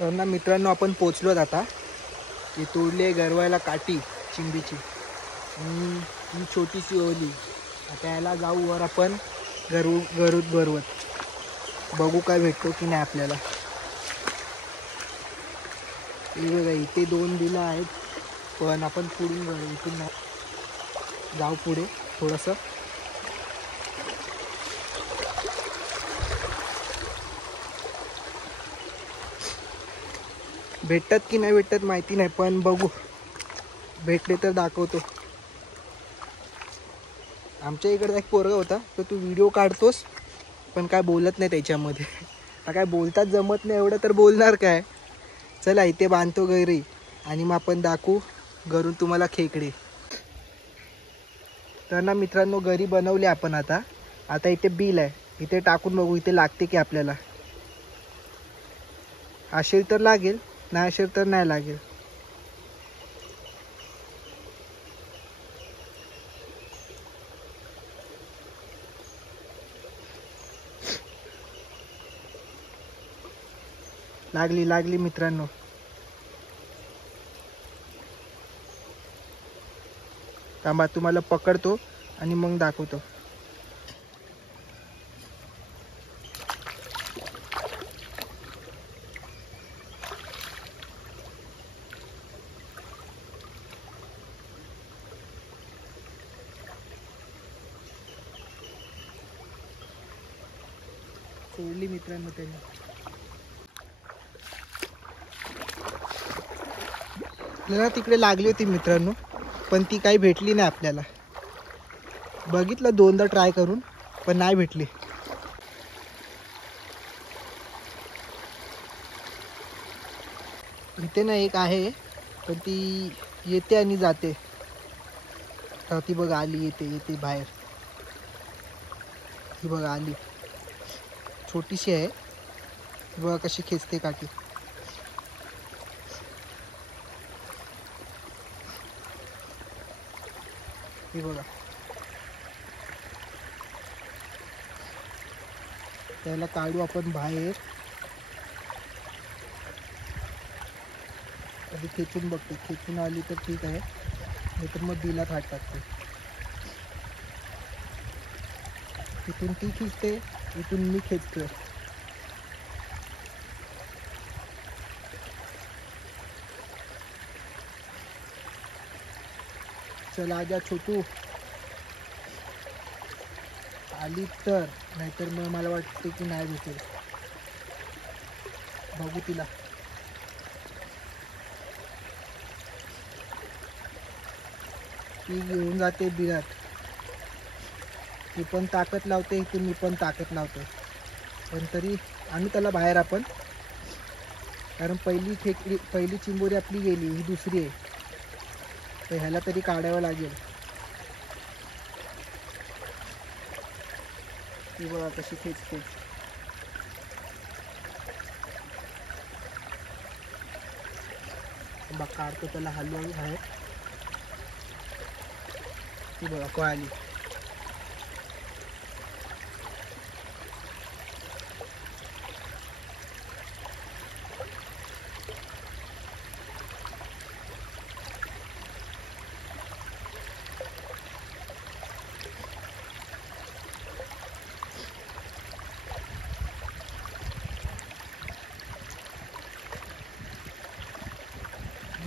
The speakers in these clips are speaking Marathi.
तर ना मित्रांनो, आपण पोचलो आता. ही तोडली गरवायला काठी चिंबीची आणि ही छोटीशी ओली. आता याला जाऊ वर आपण गरुड भरवत बघू काय भेटतो की नाही आपल्याला. हे बघा, इथे 2 बिलं आहेत, पण आपण पुढून जाऊ, इथून नाही जाऊ, पुढे थोडंसं. भेटतात की नाही भेटतात माहिती नाही, पण बघू, भेटले तर दाखवतो. आमच्या इकडचा एक पोरगा होता, तर तू व्हिडिओ काढतोस पण काय बोलत नाही त्याच्यामध्ये. काय बोलतात जमत नाही एवढं, तर बोलणार काय. चला इथे बांधतो घरी आणि मग आपण दाखवू घरून तुम्हाला खेकडे. तर ना मित्रांनो, घरी बनवले आपण. आता इथे बिल आहे, इथे टाकून बघू इथे लागते की आपल्याला. असेल तर लागेल, नाही असेल तर नाही लागेल. लागली मित्रांनो. थांबा, तुम्हाला पकडतो आणि मग दाखवतो. सोडली मित्रांनो त्यांनी. आपल्याला तिकडे लागली होती मित्रांनो, पण ती काही भेटली नाही आपल्याला. बघितलं 2दा ट्राय करून, पण नाही भेटली. इथे ना एक आहे, पण ती येते आणि जाते. ती बघा आली, येते बाहेर. ही बघा आली, छोटीशी आहे. बघा कशी खेचते काठी. ही बघा. त्याला काढू आपण बाहेर. आधी खेचून बघते, खेचून आली तर ठीक आहे, नाहीतर मग बिलात हात टाकते. इथून ती खिचते, इथून मी खेचतोय. चला आजा छोटू. आली तर, नाहीतर मग मला वाटते की नाही भेटेल. बघू तिला. ती घेऊन जाते बिलात. ती पण ताकद लावते, इथून मी पण ताकद लावतो. पण तरी आणू त्याला बाहेर आपण, कारण पहिली चिंबोरी आपली गेली, ही दुसरी आहे, तर ह्याला तरी काढावं लागेल. ती बघा कशी खेचते. बघ, काढतो त्याला हलवून बाहेर. ती बघा पळाली.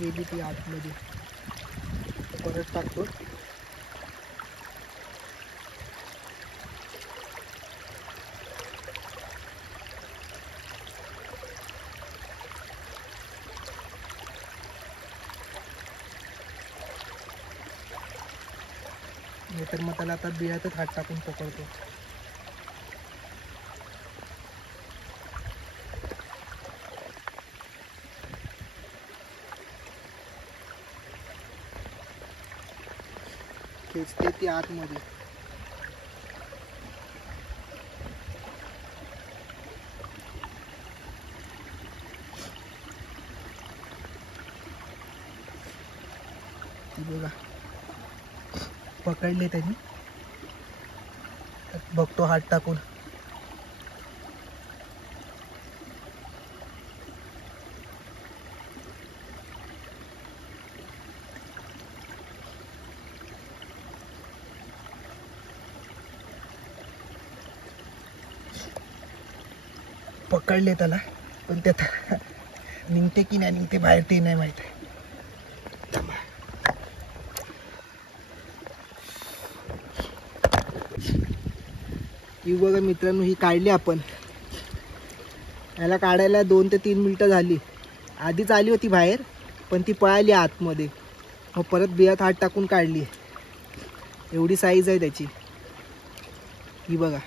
गेली ती आतमध्ये. परत टाकतो. नाहीतर मग त्याला आता बिळातच हात टाकून पकडतो. खेचते ती आतमध्ये. बघा पकडले त्यांनी. बघतो हात टाकून. पकडले त्याला, पण त्यात निघते की नाही निघते बाहेर ते नाही माहित आहे. ही बघा मित्रांनो, ही काढली आपण. याला काढायला 2 ते 3 मिनिटं झाली. आधीच आली होती बाहेर, पण ती पळाली आतमध्ये. मग परत बियात हात टाकून काढली. एवढी साईज आहे त्याची, ही बघा.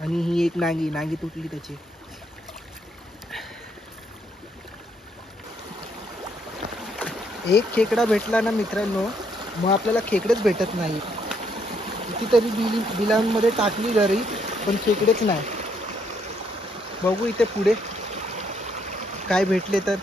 आणि ही एक नांगी तुटली त्याची. एक खेकडा भेटला ना मित्रांनो, मग आपल्याला खेकडेच भेटत नाही. कितीतरी बिलांमध्ये टाकली घरी, पण खेकडेच नाही. बघू इथे पुढे काय भेटले तर.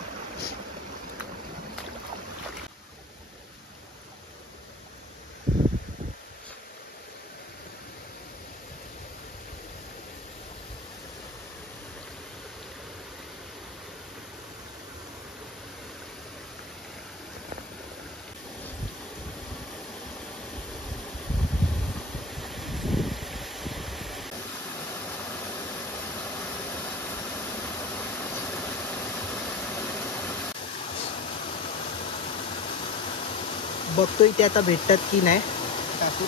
बघतोय ते आता भेटतात की नाही टाकून.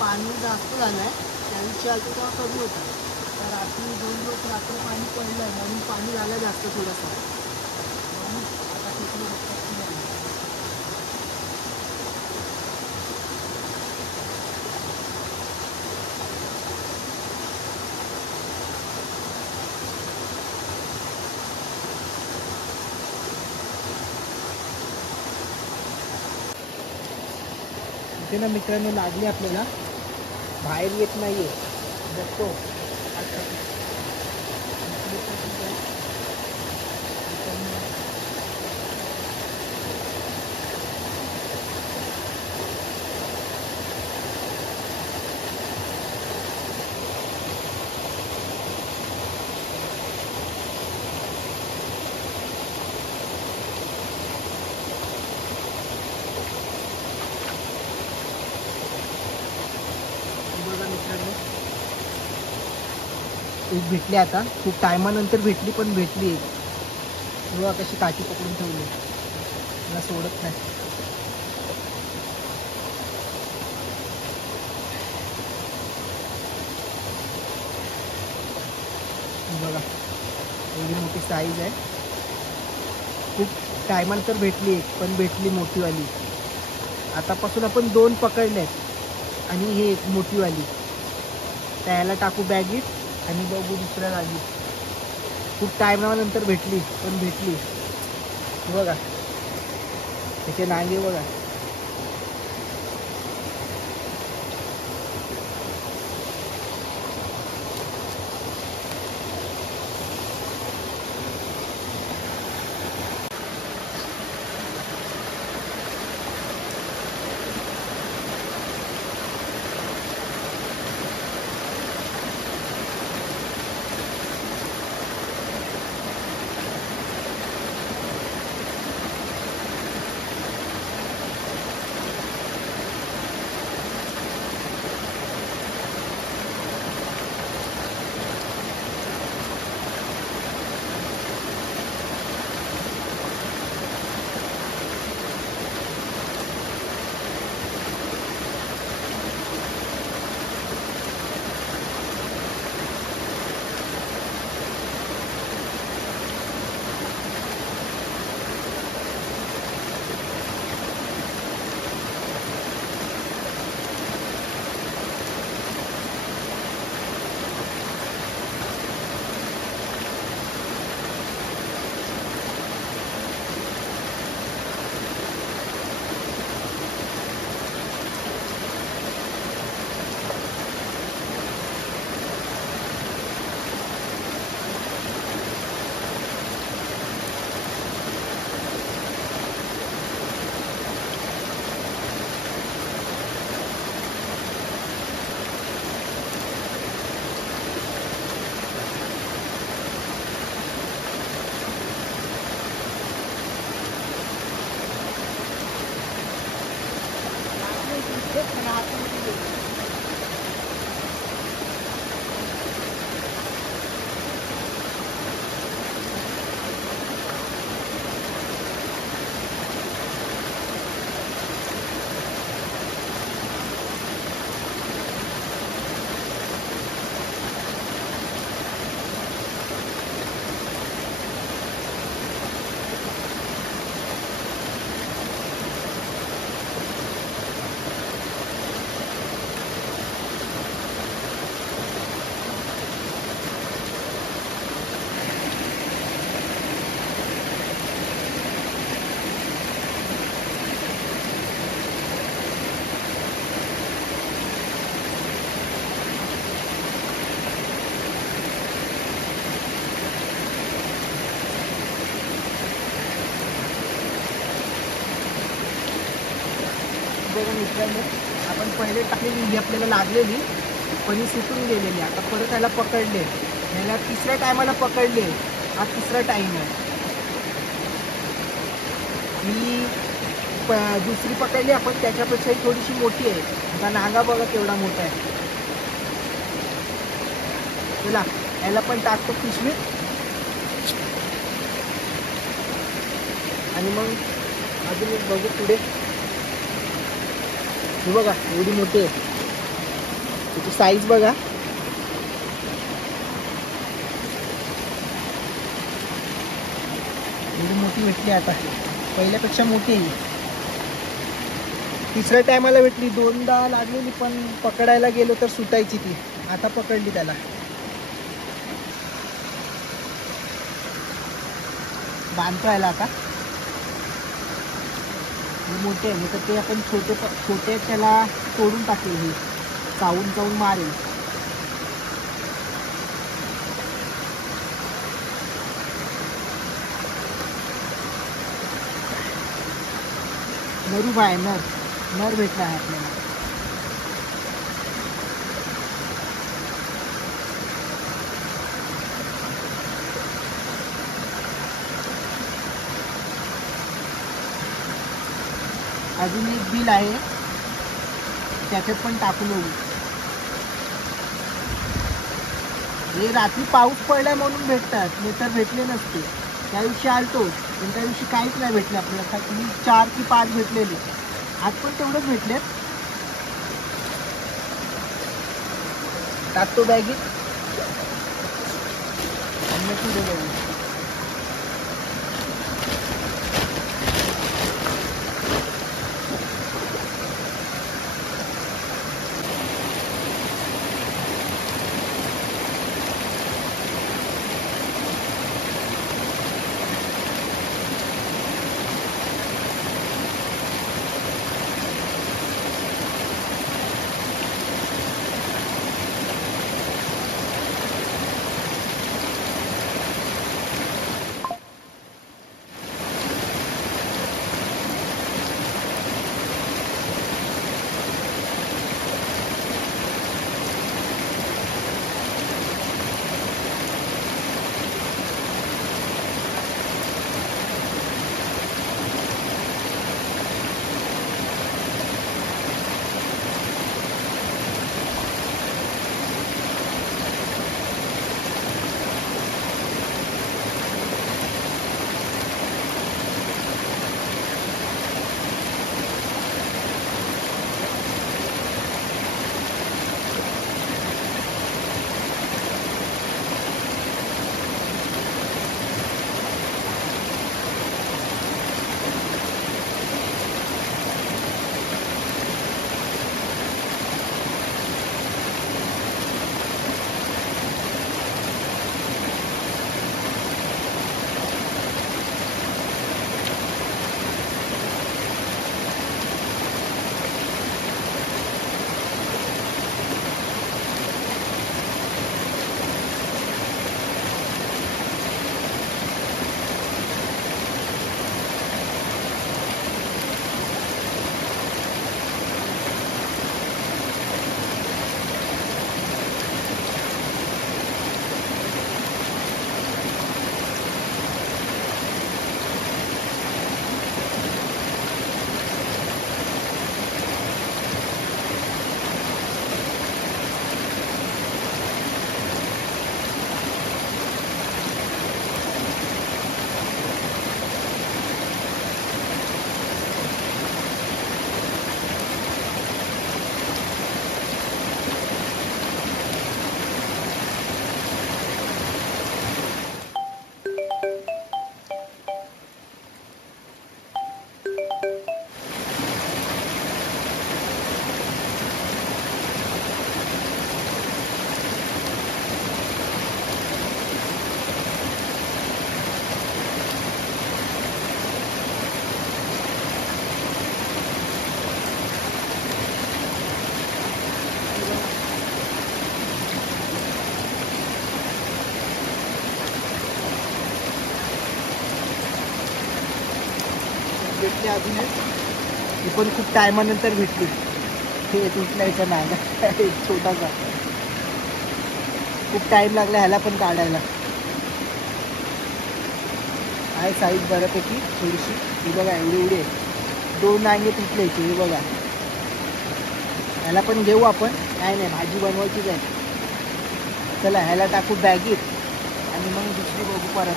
पाणी जास्त झालंय, त्या दिवशी आलं तेव्हा कमी होता. तर रात्री 2 दिवस रात्र पाणी पडलंय, म्हणून पाणी झालं जास्त थोडंसं. म्हणून आता खेकडे भेटतात की नाही. इथे ना मित्रांनो लागली आपल्याला, बाहेर येत नाहीये. बघतो एक भेटली. आता खूप टायमानंतर भेटली, पण भेटली एक. बघा कशी काठी पकडून ठेवली, मला सोडत नाही. बघा एवढी मोठी साईज आहे. खूप टायमानंतर भेटली एक, पण भेटली मोठीवाली. आतापासून आपण 2 पकडल्यात आणि ही एक मोठीवाली. त्याला टाकू बॅगीत आणि बघू दुसऱ्या जागी. खूप टायमानंतर भेटली, पण भेटली. बघा त्याचे नांगे बघा. उतरायले. आपण पहिले टाकलेली ही आपल्याला लागलेली पण ही सुटून गेलेली. आता परत त्याला पकडले, याला तिसऱ्या टायमाला पकडले. हा तिसरा टाइम आहे. ही दुसरी पकडली आपण, त्याच्यापेक्षाही थोडीशी मोठी आहे. आता नागा बघा केवढा मोठा आहे. चला याला पण टाकतो पिशवीत आणि मग अजून एक बघू पुढे. हे बघा एवढी मोठी आहे. त्याची साईज बघा. एवढी मोठी भेटली. आता पहिल्यापेक्षा मोठी आहे. तिसऱ्या टायमाला भेटली. दोनदा लागलेली पण पकडायला गेलो तर सुटायची ती. आता पकडली त्याला. बांधतो याला आता. मोठे आहे तर ते आपण छोटे त्याला तोडून टाकेल. हे चावून मारेल. नरूबा आहे. नर भेटला आहे आपल्याला. अजून एक बिल आहे, त्याच्यात पण टाकून बघू. हे रात्री पाऊस पडलाय म्हणून भेटतात, नाही तर भेटले नसते. त्या दिवशी आलतो पण त्या दिवशी काहीच नाही भेटले आपल्याला. 4 की 5 भेटलेले. आज पण तेवढंच भेटले. टाकतो बॅगीत आणि पुढे बघू. भेटले अजून एक. ही पण खूप टायमानंतर भेटली. हे तुटल्याचा नाही छोटासा, खूप टाइम लागला ह्याला पण काढायला. आहे साईज बऱ्यापैकी थोडीशी. ही बघा एवढी एवढी आहे. 2 नांगे तुटले हे बघा. ह्याला पण घेऊ आपण, काय नाही भाजी बनवायचीच आहे. चला ह्याला टाकू बॅगीत आणि मग दुसरी बघू परत.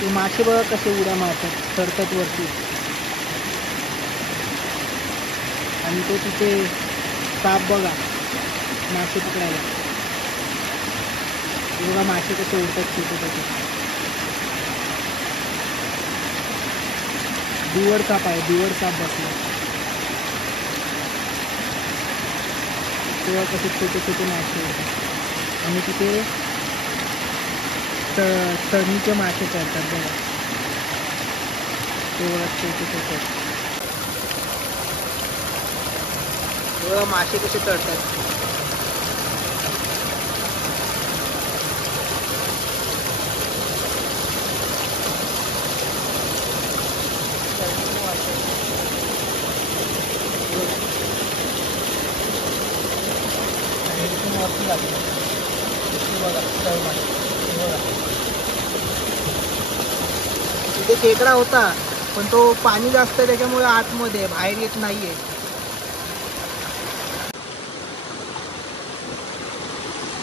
ते मासे बघा कसे उड्या मारतात, चढतात वरती. आणि तो तिथे साप बघा मासे पकडायला. बघा मासे कसे उडतात छोटे छोटे. बिवर साप आहे, बिवर साप बसला. तेव्हा कसे छोटे छोटे मासे उडतात. आणि तिथे तळणीचे मासे चढतात बघा, तेव्हा छोटे छोटे. तेव्हा मासे कसे चढतात. तिथे खेकडा होता पण तो पाणी जास्त आहे त्याच्यामुळे आतमध्ये बाहेर येत नाहीये.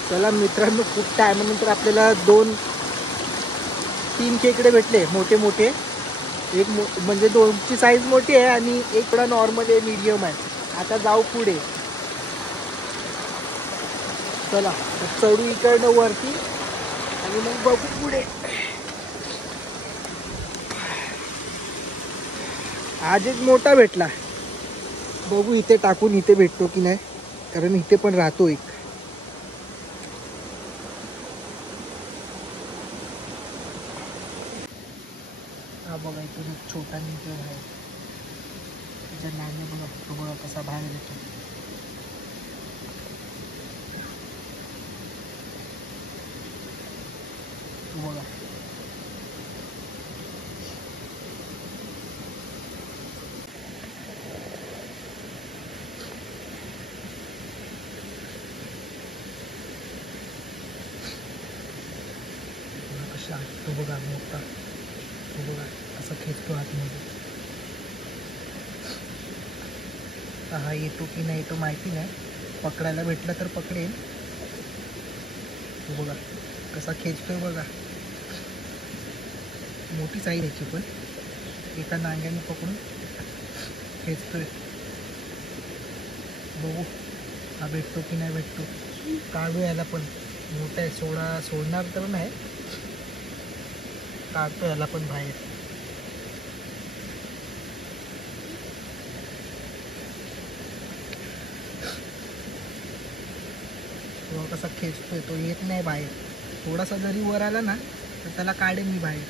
चला मित्रांनो, खूप टायमानंतर आपल्याला 2-3 खेकडे भेटले मोठे मोठे. एक म्हणजे 2ची साईज मोठी आहे आणि एक थोडा नॉर्मल आहे, मीडियम आहे. आता जाऊ पुढे. चला चढू इकडनं वरती आणि मग बघू पुढे. आज एक मोठा भेटला, बघू इथे टाकून इथे भेटतो की नाही, कारण इथे पण राहतो एक. हा बघा इथे एक छोटा निघतो आहे. त्याच्या नांगे बघा, तो बघा कसा बाहेर येतो. बघा कशा तो बघा मोठा, तो बघा असा खेचतो आतमध्ये. हा येतो की नाही तो माहिती नाही, पकडायला भेटला तर पकडेल. तो बघा कसा खेचतोय बघा, मोठी साईज याची पण. एका नांग्याने पकडून खेचतोय. बघू हा भेटतो की नाही भेटतो. काढू याला पण, मोठा आहे, सोडणार तर नाही. काढतो याला पण बाहेर. तो कसा खेचतोय, तो येत नाही बाहेर. थोडासा जरी वर आला ना तर त्याला काढेन मी बाहेर.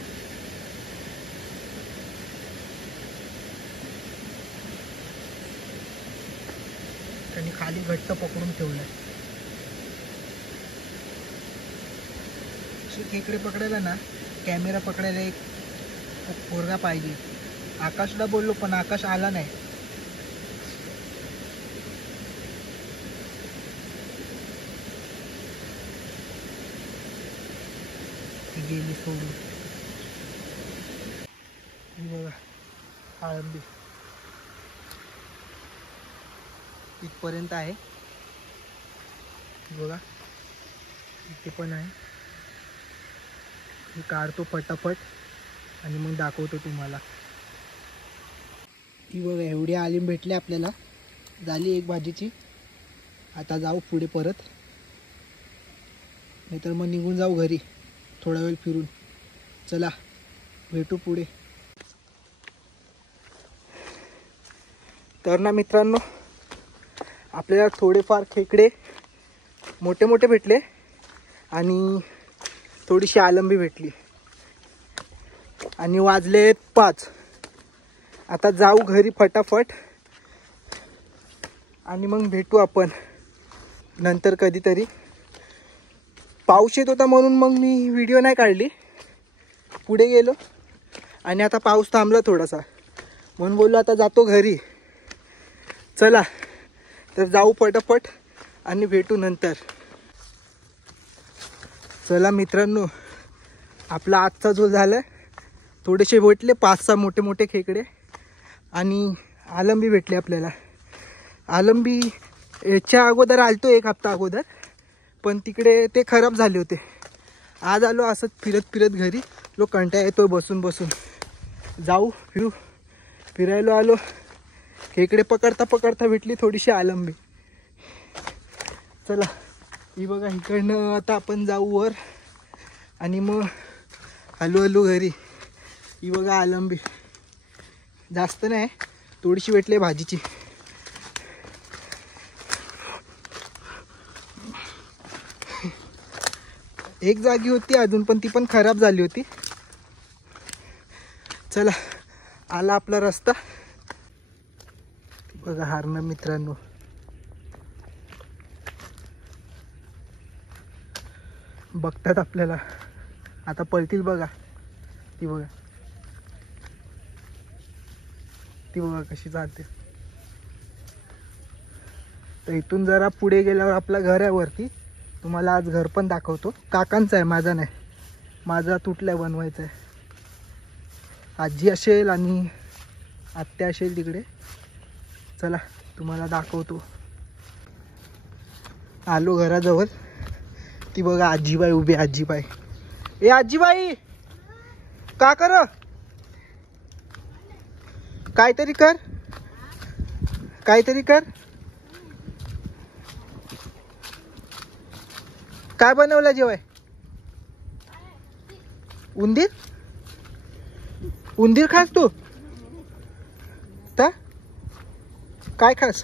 त्यांनी खाली घट्ट पकडून ठेवलंय. खेकडे पकडायला ना कॅमेरा पकडायला एक पोरगा पाहिजे. आकाशला बोललो पण आकाश आला नाही. ती गेली सोडून. बघा आळंबी इथपर्यंत आहे बघा, इथे पण आहे. मी काढतो फटाफट आणि मग दाखवतो तुम्हाला. ती बघा एवढी आलीम भेटले आपल्याला. झाली एक भाजीची. आता जाऊ पुढे परत, नाहीतर मग निघून जाऊ घरी थोडा वेळ फिरून. चला भेटू पुढे. तर ना मित्रांनो, आपल्याला थोडेफार खेकडे मोठे मोठे भेटले आणि थोडीशी आलंबी भेटली आणि वाजले 5. आता जाऊ घरी फटाफट आणि मग भेटू आपण नंतर कधीतरी. पाऊस येत होता म्हणून मग मी व्हिडिओ नाही काढली, पुढे गेलो आणि आता पाऊस थांबला थोडासा म्हणून बोललो आता जातो घरी. चला तर जाऊ पटापट आणि भेटू नंतर. चला मित्रांनो, आपला आजचा जो झाला, थोडेसे भेटले 5-6 मोठे मोठे खेकडे आणि आलंबी भेटले आपल्याला. आलंबी याच्या अगोदर आलतो 1 हप्ता अगोदर, पण तिकडे ते खराब झाले होते. आज आलो असंच फिरत फिरत घरी. कंटाळा येतो बसून बसून. जाऊ फिरू, फिरायला आलो. खेकडे पकडता पकडता भेटली थोडीशी आलंबी. चला ही बघा, इकडनं आता आपण जाऊ वर आणि मग हलू घरी. ही बघा आलंबी, जास्त नाही, थोडीशी भेटली भाजीची. एक जागी होती अजून, पण ती पण खराब झाली होती. चला आला आपला रस्ता. बघा हरणं मित्रांनो, बघतात आपल्याला, आता पळतील बघा. ती बघा, ती बघा कशी चालते. तर इथून जरा पुढे गेल्यावर आपलं घर आहे वरती. तुम्हाला आज घर पण दाखवतो. काकांचं आहे, माझा नाही. माझा तुटलाय, बनवायचा आहे. आजी असेल आणि आत्या असेल तिकडे. चला तुम्हाला दाखवतो. आलो घराजवळ. ती बघा आजीबाई उभी. आजीबाई, ए आजीबाई, का कर, काहीतरी कर, काहीतरी कर. काय बनवलं जेवाय? उंदीर? उंदीर खास तू? काय खास?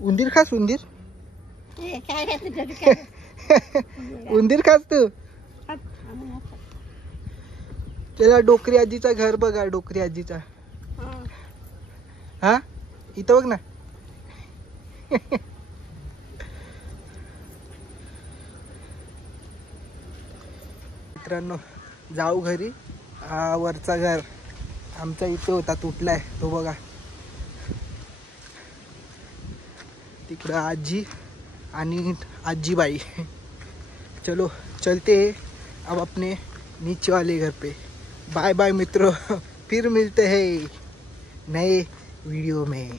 उंदीर खास? उंदीर उंदीर खास तू? त्याला डोकरी आजीचा घर बघा. डोकरी आजीचा, हा इथं बघ ना. मित्रांनो जाऊ घरी. हा वरचा घर आमचा इथे होता, तुटलाय तो बघा. तिकडं आजी आणि आजीबाई. चलो चलते अब अपने नीचे वाले घर पे. बाय बाय मित्रों, फिर मिलते हैं नए वीडियो में.